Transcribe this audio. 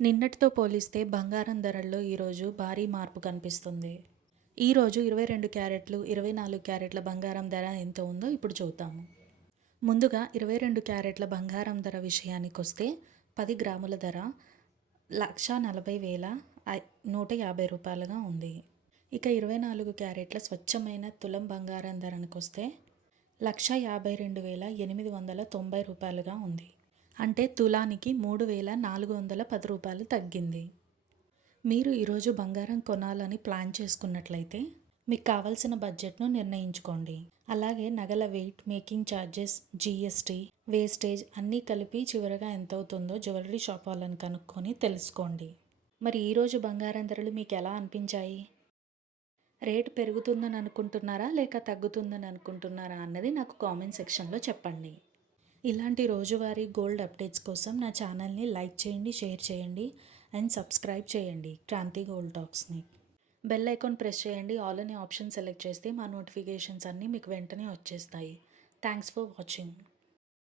నిన్నటితో పోలిస్తే బంగారం ధరల్లో ఈరోజు భారీ మార్పు కనిపిస్తుంది. ఈరోజు 22 క్యారెట్లు, 24 క్యారెట్ల బంగారం ధర ఎంత ఉందో ఇప్పుడు చూద్దాము. ముందుగా 22 క్యారెట్ల బంగారం ధర విషయానికొస్తే 10 గ్రాముల ధర 1,40,150 రూపాయలుగా ఉంది. ఇక 24 క్యారెట్ల స్వచ్ఛమైన తులం బంగారం ధరనికొస్తే 1,52,890 రూపాయలుగా ఉంది. అంటే తులానికి 3,410 రూపాయలు తగ్గింది. మీరు ఈరోజు బంగారం కొనాలని ప్లాన్ చేసుకున్నట్లయితే మీకు కావాల్సిన బడ్జెట్ను నిర్ణయించుకోండి. అలాగే నగల weight, making charges, GST, wastage అన్నీ కలిపి చివరగా ఎంత అవుతుందో జ్యువెలరీ షాప్ వాళ్ళని కనుక్కొని తెలుసుకోండి. మరి ఈరోజు బంగారం ధరలు మీకు ఎలా అనిపించాయి? రేటు పెరుగుతుందని అనుకుంటున్నారా లేక తగ్గుతుందని అనుకుంటున్నారా అన్నది నాకు కామెంట్ సెక్షన్లో చెప్పండి. ఇలాంటి రోజువారీ గోల్డ్ అప్డేట్స్ కోసం నా ఛానల్ని లైక్ చేయండి, షేర్ చేయండి అండ్ సబ్స్క్రైబ్ చేయండి క్రాంతి గోల్డ్ టాక్స్ని. బెల్ ఐకాన్ ప్రెస్ చేయండి. ఆల్ అనే ఆప్షన్ సెలెక్ట్ చేస్తే మా నోటిఫికేషన్స్ అన్నీ మీకు వెంటనే వచ్చేస్తాయి. Thanks for watching.